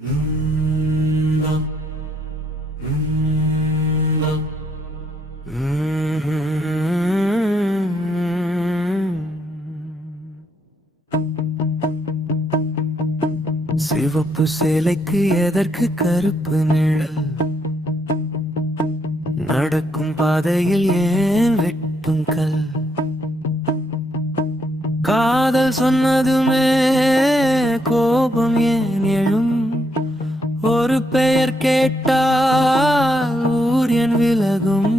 சிவப்பு சேலைக்கு எதற்கு கருப்பு நிழல்? நடக்கும் பாதையில் ஏன் வெட்டும் கல்? காதல் சொன்னதுமே கோபம் ஏன் எழும்? ஒரு பெயர் கேட்டால் ஊரியன் விலகும்.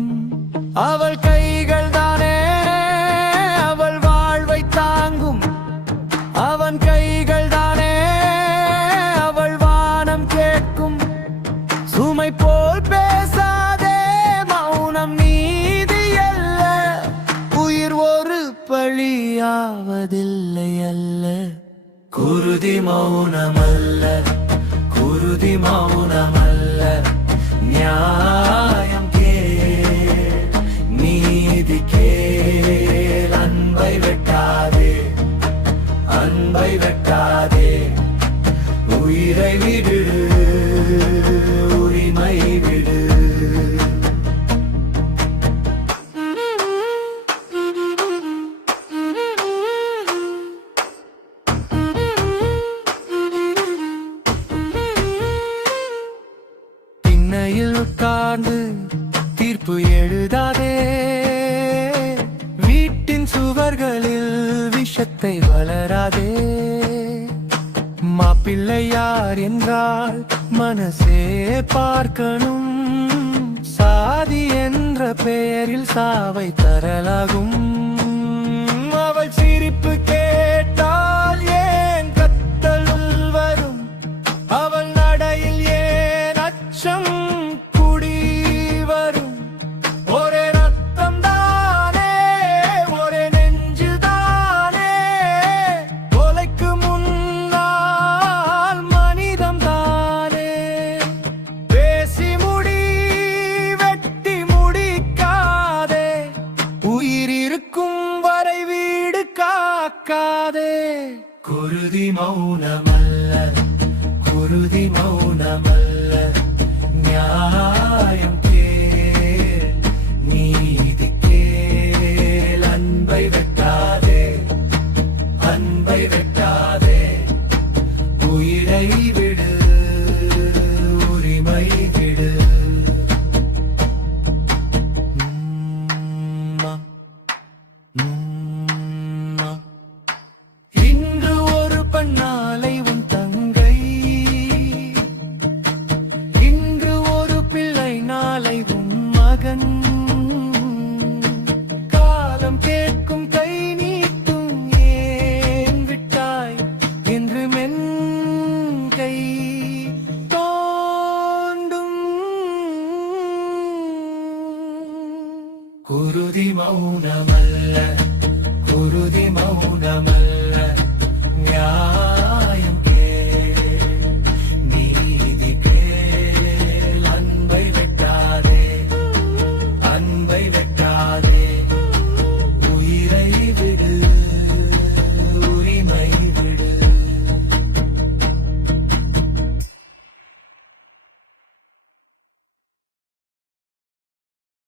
அவள் கைகள் தானே அவள் வாழ்வை தாங்கும். அவன் கைகள் தானே அவள் வானம் கேட்கும். சுமை போல் பேசாதே, மௌனம் நீதி அல்ல. உயிர் ஒரு பழியாவதில்லை அல்ல. குருதி மௌனமல்ல, குருதி மௌனமல்ல. நியாயம் கேள், நீதி கேள். அன்பை வெட்டாதே, அன்பை வெட்டாதே. உயிரை விடு, உரிமை விடு. திண்ணையில் உட்கார்ந்து தீர்ப்பு எழுதாதே. வீட்டின் சுவர்களில் விஷத்தை வளராதே. மாப்பிள்ளை யார் என்றால் மனசே பார்க்கணும். சாதி என்ற பெயரில் சாவை தரலாகும். அவள் சிரிப்பு கேட்டால் ஏன் கத்தலும் வரும்? அவள் நடையில் ஏன் அச்சம் குடி வரும்? ஒரே ரத்தம் தானே, ஒரே நெஞ்சு தானே. கொலைக்கு முன்னால் மனிதம் தானே. பேசி முடி, வெட்டி முடிக்காதே. உயிர் இருக்கும் வரை வீடு காக்காதே. குருதி மௌனமல்ல, குருதி மௌனமல்ல. நியாயம் கேள், நீதி கேள். அன்பை வெட்டாதே, அன்பை வெட்டாதே. உயிரை விடு, உரிமை விடு. இன்று ஒரு பெண்ணாலை உன் தங்கை. இன்று ஒரு பிள்ளை, நாளை உன் மகன். காலம் கேட்கும், கை நீட்டும். ஏன் விட்டாய் என்று மென் கை தோண்டும். குருதி மௌனமல்ல, குருதி மௌனமல்ல. ஞா